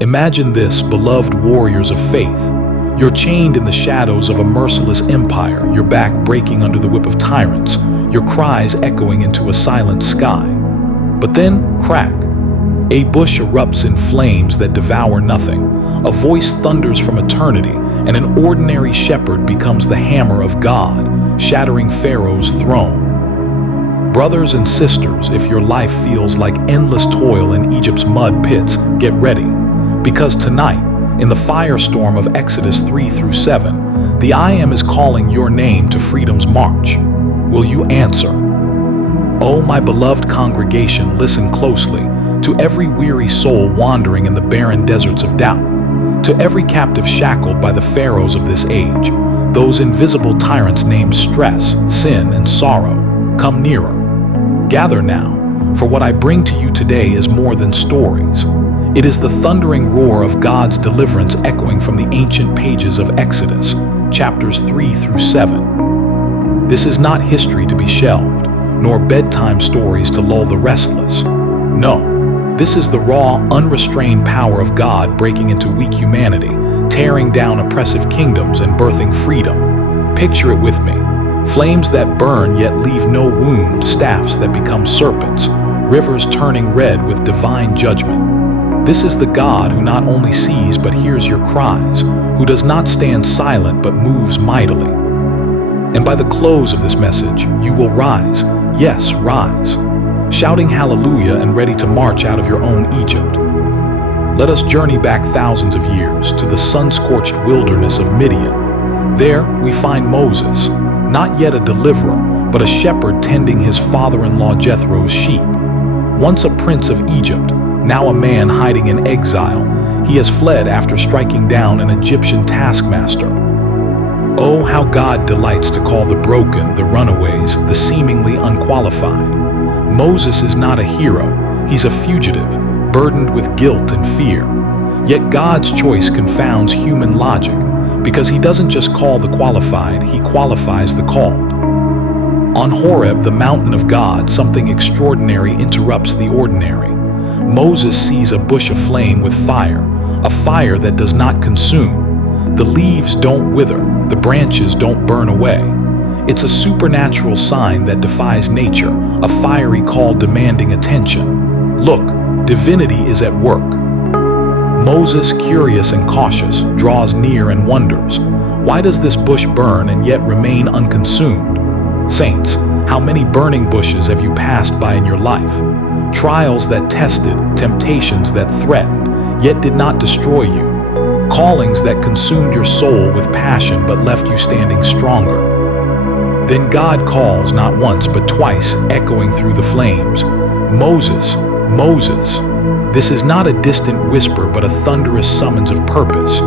Imagine this, beloved warriors of faith. You're chained in the shadows of a merciless empire, your back breaking under the whip of tyrants, your cries echoing into a silent sky. But then, crack. A bush erupts in flames that devour nothing. A voice thunders from eternity, and an ordinary shepherd becomes the hammer of God, shattering Pharaoh's throne. Brothers and sisters, if your life feels like endless toil in Egypt's mud pits, get ready. Because tonight, in the firestorm of Exodus 3-7, the I Am is calling your name to freedom's march. Will you answer? Oh, my beloved congregation, listen closely. To every weary soul wandering in the barren deserts of doubt, to every captive shackled by the pharaohs of this age, those invisible tyrants named stress, sin, and sorrow, come nearer. Gather now, for what I bring to you today is more than stories. It is the thundering roar of God's deliverance echoing from the ancient pages of Exodus, chapters 3-7. This is not history to be shelved, nor bedtime stories to lull the restless. No. This is the raw, unrestrained power of God breaking into weak humanity, tearing down oppressive kingdoms and birthing freedom. Picture it with me. Flames that burn yet leave no wound, staffs that become serpents, rivers turning red with divine judgment. This is the God who not only sees but hears your cries, who does not stand silent but moves mightily. And by the close of this message, you will rise, yes, rise, shouting hallelujah and ready to march out of your own Egypt. Let us journey back thousands of years to the sun-scorched wilderness of Midian. There we find Moses, not yet a deliverer, but a shepherd tending his father-in-law Jethro's sheep. Once a prince of Egypt, now a man hiding in exile, he has fled after striking down an Egyptian taskmaster. Oh, how God delights to call the broken, the runaways, the seemingly unqualified. Moses is not a hero, he's a fugitive, burdened with guilt and fear. Yet God's choice confounds human logic, because he doesn't just call the qualified, he qualifies the called. On Horeb, the mountain of God, something extraordinary interrupts the ordinary. Moses sees a bush aflame with fire, a fire that does not consume. The leaves don't wither, the branches don't burn away. It's a supernatural sign that defies nature, a fiery call demanding attention. Look, divinity is at work. Moses, curious and cautious, draws near and wonders, why does this bush burn and yet remain unconsumed? Saints, how many burning bushes have you passed by in your life? Trials that tested, temptations that threatened, yet did not destroy you. Callings that consumed your soul with passion but left you standing stronger. Then God calls not once but twice, echoing through the flames, Moses, Moses. This is not a distant whisper but a thunderous summons of purpose.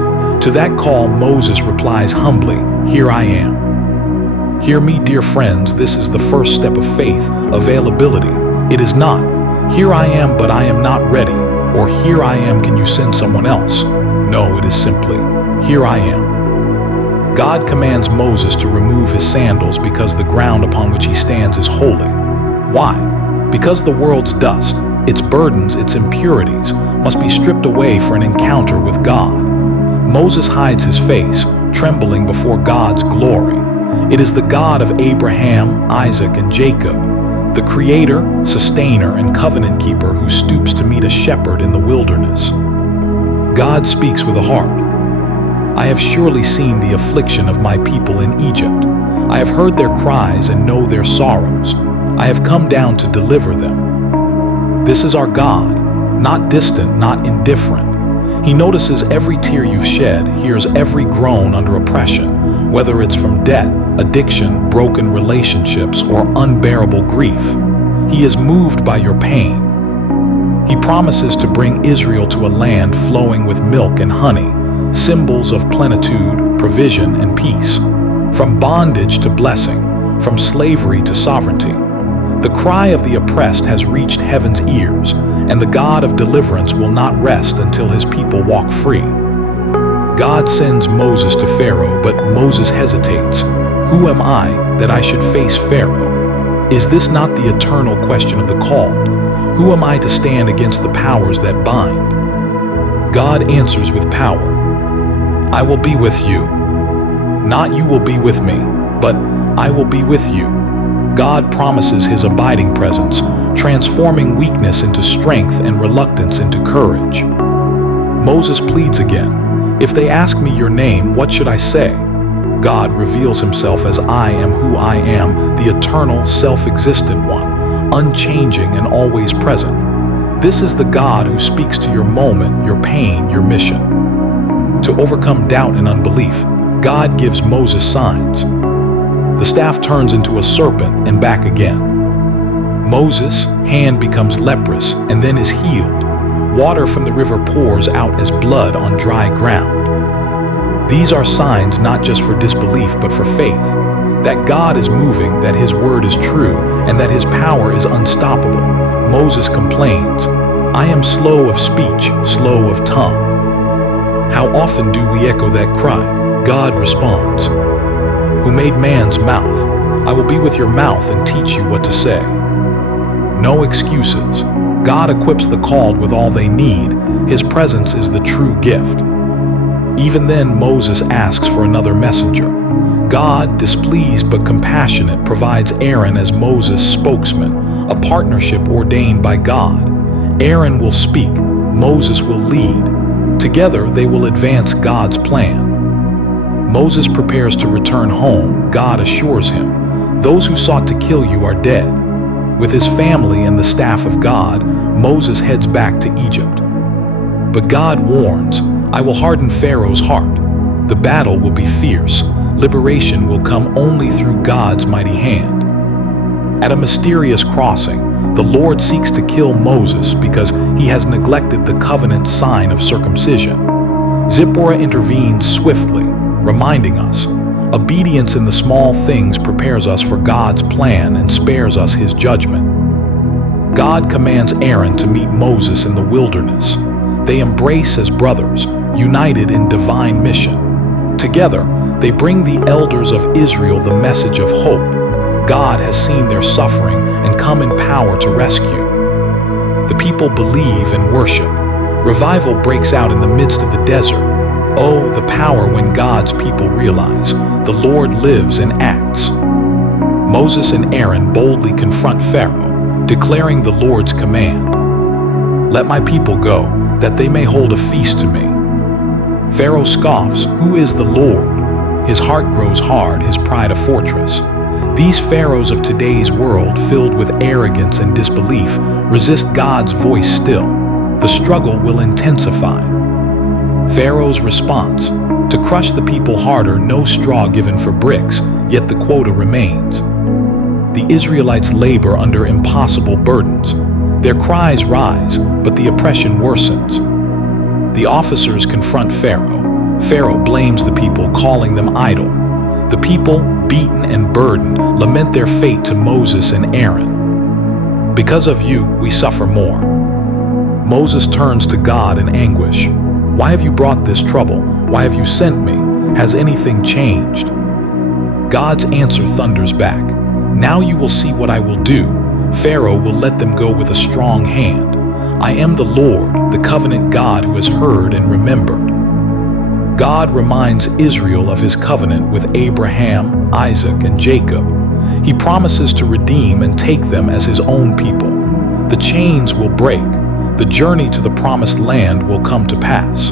To that call, Moses replies humbly, "Here I am." Hear me, dear friends, this is the first step of faith, availability. It is not, "Here I am but I am not ready," or "Here I am, can you send someone else?" No, it is simply, "Here I am." God commands Moses to remove his sandals because the ground upon which he stands is holy. Why? Because the world's dust, its burdens, its impurities, must be stripped away for an encounter with God. Moses hides his face, trembling before God's glory. It is the God of Abraham, Isaac, and Jacob, the creator, sustainer, and covenant keeper who stoops to meet a shepherd in the wilderness. God speaks with a heart. I have surely seen the affliction of my people in Egypt. I have heard their cries and know their sorrows. I have come down to deliver them. This is our God, not distant, not indifferent. He notices every tear you've shed, hears every groan under oppression, whether it's from debt, addiction, broken relationships, or unbearable grief. He is moved by your pain. He promises to bring Israel to a land flowing with milk and honey, symbols of plenitude, provision, and peace. From bondage to blessing, from slavery to sovereignty. The cry of the oppressed has reached heaven's ears, and the God of deliverance will not rest until his people walk free. God sends Moses to Pharaoh, but Moses hesitates. Who am I that I should face Pharaoh? Is this not the eternal question of the called? Who am I to stand against the powers that bind? God answers with power. I will be with you. Not you will be with me, but I will be with you. God promises his abiding presence, transforming weakness into strength and reluctance into courage. Moses pleads again, "If they ask me your name, what should I say?" God reveals himself as I am who I am, the eternal, self-existent one, unchanging and always present. This is the God who speaks to your moment, your pain, your mission. To overcome doubt and unbelief, God gives Moses signs. The staff turns into a serpent and back again. Moses' hand becomes leprous and then is healed. Water from the river pours out as blood on dry ground. These are signs not just for disbelief but for faith, that God is moving, that his word is true, and that his power is unstoppable. Moses complains, "I am slow of speech, slow of tongue." How often do we echo that cry? God responds, "Who made man's mouth? I will be with your mouth and teach you what to say." No excuses. God equips the called with all they need. His presence is the true gift. Even then, Moses asks for another messenger. God, displeased but compassionate, provides Aaron as Moses' spokesman, a partnership ordained by God. Aaron will speak, Moses will lead. Together, they will advance God's plan. Moses prepares to return home. God assures him, "Those who sought to kill you are dead." With his family and the staff of God, Moses heads back to Egypt. But God warns, "I will harden Pharaoh's heart. The battle will be fierce. Liberation will come only through God's mighty hand." At a mysterious crossing, the Lord seeks to kill Moses because he has neglected the covenant sign of circumcision. Zipporah intervenes swiftly, reminding us, obedience in the small things prepares us for God's plan and spares us his judgment. God commands Aaron to meet Moses in the wilderness. They embrace as brothers, united in divine mission. Together, they bring the elders of Israel the message of hope. God has seen their suffering and come in power to rescue. The people believe and worship. Revival breaks out in the midst of the desert. Oh, the power when God's people realize the Lord lives and acts. Moses and Aaron boldly confront Pharaoh, declaring the Lord's command. "Let my people go, that they may hold a feast to me." Pharaoh scoffs, "Who is the Lord?" His heart grows hard, his pride a fortress. These pharaohs of today's world, filled with arrogance and disbelief, resist God's voice still. The struggle will intensify. Pharaoh's response: to crush the people harder, no straw given for bricks, yet the quota remains. The Israelites labor under impossible burdens. Their cries rise, but the oppression worsens. The officers confront Pharaoh. Pharaoh blames the people, calling them idle. The people, beaten and burdened, lament their fate to Moses and Aaron. "Because of you, we suffer more." Moses turns to God in anguish. "Why have you brought this trouble? Why have you sent me? Has anything changed?" God's answer thunders back. "Now you will see what I will do. Pharaoh will let them go with a strong hand. I am the Lord, the covenant God who has heard and remembered." God reminds Israel of his covenant with Abraham, Isaac, and Jacob. He promises to redeem and take them as his own people. The chains will break. The journey to the promised land will come to pass.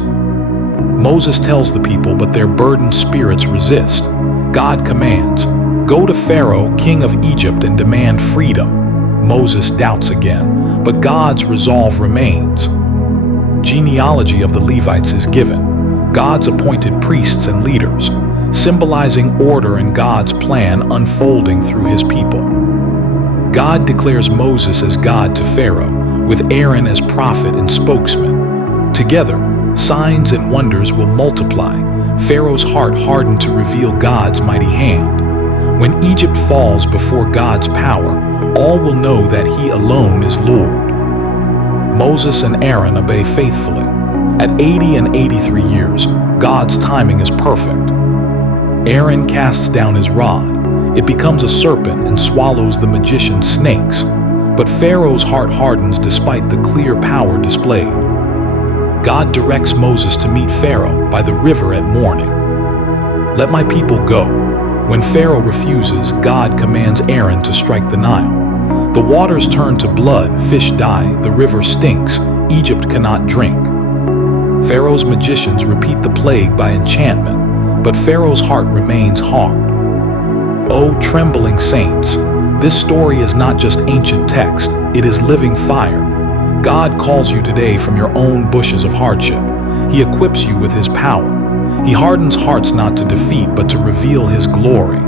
Moses tells the people, but their burdened spirits resist. God commands, "Go to Pharaoh, king of Egypt, and demand freedom." Moses doubts again, but God's resolve remains. Genealogy of the Levites is given, God's appointed priests and leaders, symbolizing order and God's plan unfolding through his people. God declares Moses as God to Pharaoh, with Aaron as prophet and spokesman. Together, signs and wonders will multiply, Pharaoh's heart hardened to reveal God's mighty hand. When Egypt falls before God's power, all will know that he alone is Lord. Moses and Aaron obey faithfully. At 80 and 83 years, God's timing is perfect. Aaron casts down his rod. It becomes a serpent and swallows the magician's snakes. But Pharaoh's heart hardens despite the clear power displayed. God directs Moses to meet Pharaoh by the river at morning. Let my people go. When Pharaoh refuses, God commands Aaron to strike the Nile. The waters turn to blood, fish die, the river stinks, Egypt cannot drink. Pharaoh's magicians repeat the plague by enchantment, but Pharaoh's heart remains hard. O trembling saints, this story is not just ancient text, it is living fire. God calls you today from your own bushes of hardship. He equips you with His power. He hardens hearts not to defeat, but to reveal His glory.